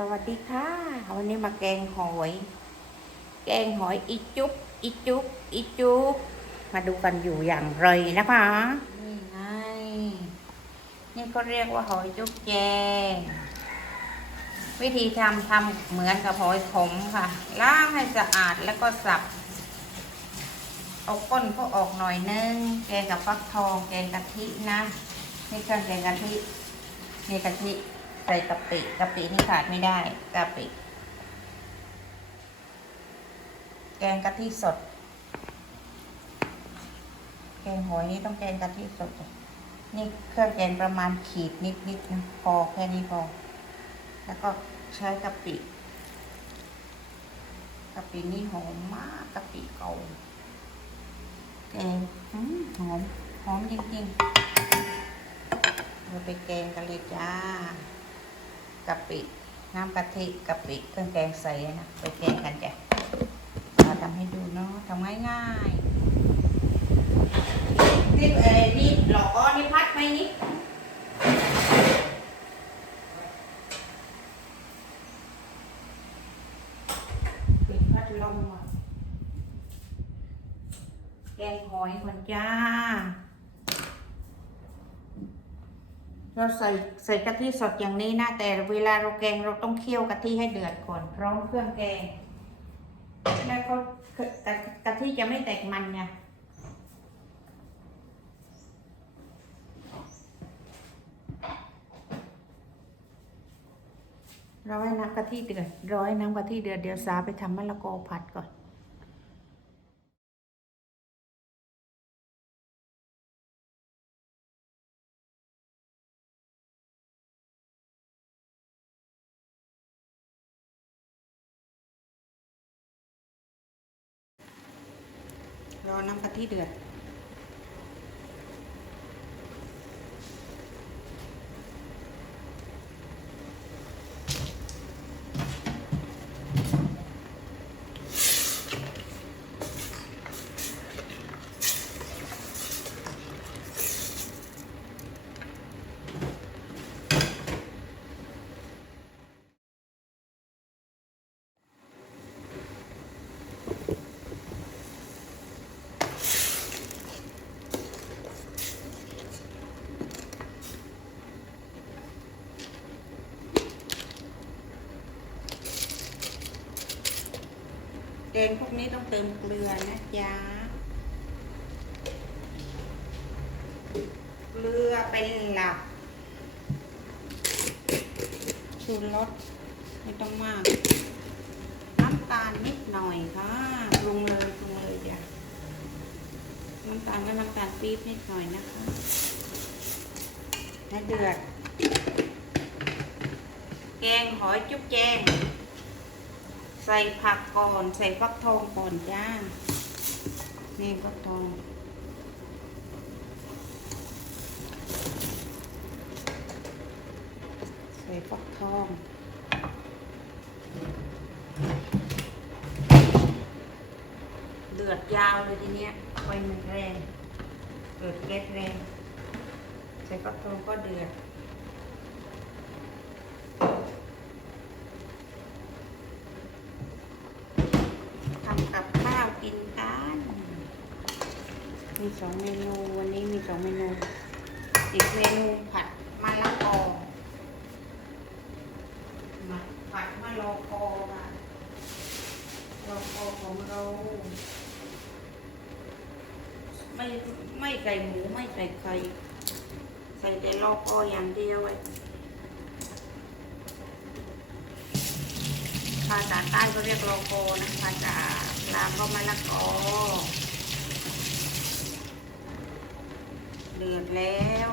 สวัสดีค่ะ วันนี้มาแกงหอย แกงหอยอีจุ๊บอีจุ๊บอีจุ๊บมาดูกันอยู่อย่างไรนะคะนี่ไงนี่ก็เรียกว่าหอยจุ๊บแจงวิธีทำทำเหมือนกับหอยขมค่ะ ล้างให้สะอาดแล้วก็สับเอาก้นก็ออกหน่อยนึง แกงกับฟักทอง แกงกะทินะนี่เครื่องแกงกะทินี่กะทิ ใส่กะปิกะปินี่ขาดไม่ได้กะปิ แกงกะทิสด แกงหอยนี่ต้องแกงกะทิสด นี่เครื่องแกงประมาณขีดนิดๆนะพอแค่นี้พอ แล้วก็ใช้กะปิกะปินี่หอมมากกะปิเก่าแกงอืมหอมหอมจริงๆเราไปแกงกันเลยจ้า กะปิน้ำกะทิกะปิเครื่องแกงใส่นะไปแกงกันจ้ะเราทำให้ดูเนาะทำง่ายๆนี่เอ้นี่หลอกอ้อนี่พัดไหมนี่ปิดพัดลมแกงหอยก่อนจ้า เราใส่ใส่กะทิสดอย่างนี้นะแต่เวลาเราแกงเราต้องเคี่ยวกะทิให้เดือดก่อนพร้อมเครื่องแกงแล้วก็กะกะทิจะไม่แตกมันไงเราให้น้ำกะทิเดือดร้อยน้ำกะทิเดือดเดี๋ยวสาไปทำมะละกอผัดก่อน รอน้ำกะทิเดือด แกงพวกนี้ต้องเติมเกลือนะจ๊ะ เกลือเป็นหลักชูรสไม่ต้องมาก น้ำตาลนิดหน่อยค่ะปรุงเลยปรุงเลยจ้ะน้ำตาลก็น้ำตาลปี๊บนิดหน่อยนะคะและเดือด แกงหอยจุ๊บแจง ใส่ผักก่อน ใส่ฟักทองก่อนจ้า นี่ฟักทอง ใส่ฟักทองเดือดยาวเลยทีเนี้ยไฟมันแรง เกิดแก๊สแรง ใส่ฟักทองก็เดือด ทำกับข้าวกินกัน มีสองเมนู วันนี้มีสองเมนู อีกเมนูผัดมะละกอมาผัดมะละกอค่ะมะละกอของเรา ไม่ไม่ใส่หมูไม่ใส่ไข่ใส่แต่ละกออย่างเดียวไว้ภาษาใต้ก็เรียกโลโกนะภาษาลาวก็มะละกอ เดือดแล้ว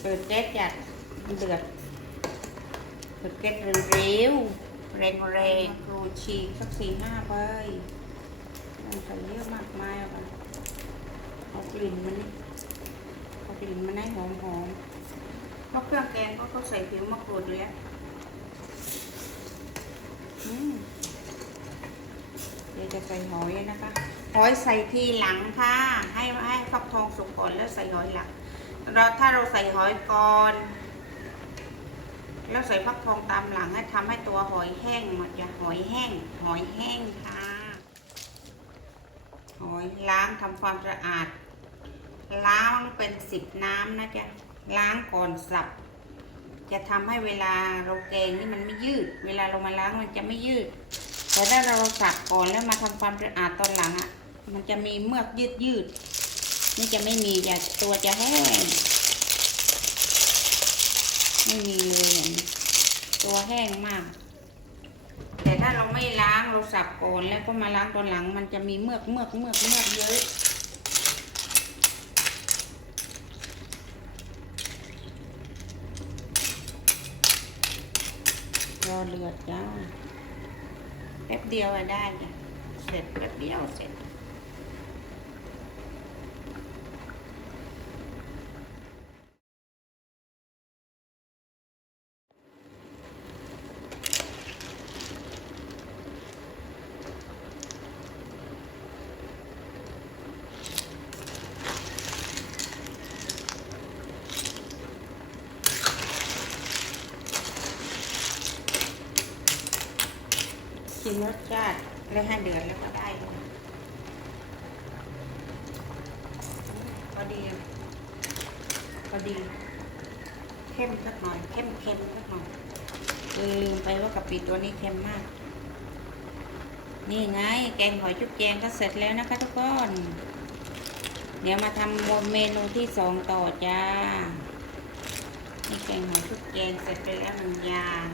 เปิดแก๊สจัดมันเดือด เปิดแก๊สเร็วๆแรงแรงๆครูฉีสักสี่ห้าไปมันใส่เยอะมากมายอะเอากลิ่นมันเอากลิ่นมันให้หอมหอมๆเพราะเครื่องแกงก็เขาใส่ผิวมะกรูดอยู่แล้วอืม เดี๋ยวจะใส่หอยนะคะ หอยใส่ทีหลังค่ะ ให้ให้ฟักทองสุกก่อนแล้วใส่หอยหลังเราถ้าเราใส่หอยก่อน แล้วใส่ฟักทองตามหลังให้ทำให้ตัวหอยแห้งหมดจะหอยแห้ง หอยแห้งค่ะ หอยล้างทำความสะอาด ล้างเป็นสิบน้ำนะจ๊ะ ล้างก่อนสับ จะทำให้เวลาเราแกงนี่มันไม่ยืด เวลาเรามาล้างมันจะไม่ยืด แต่ถ้าเราสับก่อนแล้วมาทำความสะอาดตอนหลังอะ มันจะมีเมือกยืดยืดนี่จะไม่มีจะตัวจะแห้งไม่มีเลยอย่างนี้ตัวแห้งมาก แต่ถ้าเราไม่ล้างเราสับก่อนแล้วก็มาล้างตอนหลัง มันจะมีเมือกเมือกเมือกเมือกเยอะรอเลือดจ้า ป๊บเดียวอะได้จ้ะเสร็จแป๊บเดียวเสร็จ ชิมรสชาติแล้วให้เดือดแล้วก็ได้พอดีพอดี เข้มสักหน่อย เข้มเค็มสักหน่อยลืมไปว่ากะปิตัวนี้เค็มมาก นี่ไง แกงหอยจุ๊บแจงก็เสร็จแล้วนะคะทุกคนเดี๋ยวมาทำเมนูที่สองต่อจ้านี่แกงหอยจุ๊บแจงเสร็จไปแล้วหนึ่งอย่าง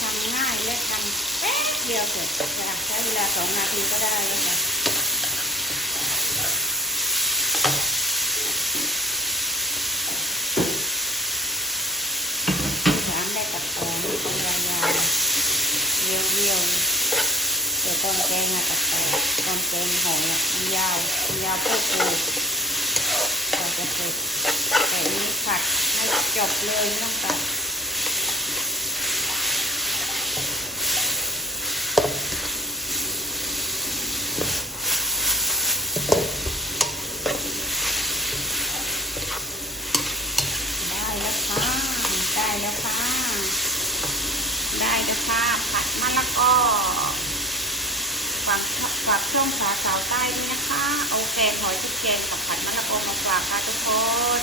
ทำง่ายและทำแป๊บเดียวเสร็จค่ะใช้เวลาสองนาทีก็ได้แล้วค่ะถามได้กับตอนนี่เป็นยาวเรียวๆแต่ตอนแกงอะตัดต่อตอนแกงหอยอะยาวยาวพูดปูกว่าจะเสร็จแต่นี้ผัดให้จบเลยไม่ต้องตัดแล้วค่ะ ได้แล้วค่ะ คะผัดมะละกอฝากฝากช่องสาสาวใต้ด้วยนะคะ เอาแกงหอยทุกแกงกับผัดมะละกอมาฝากค่ะทุกคน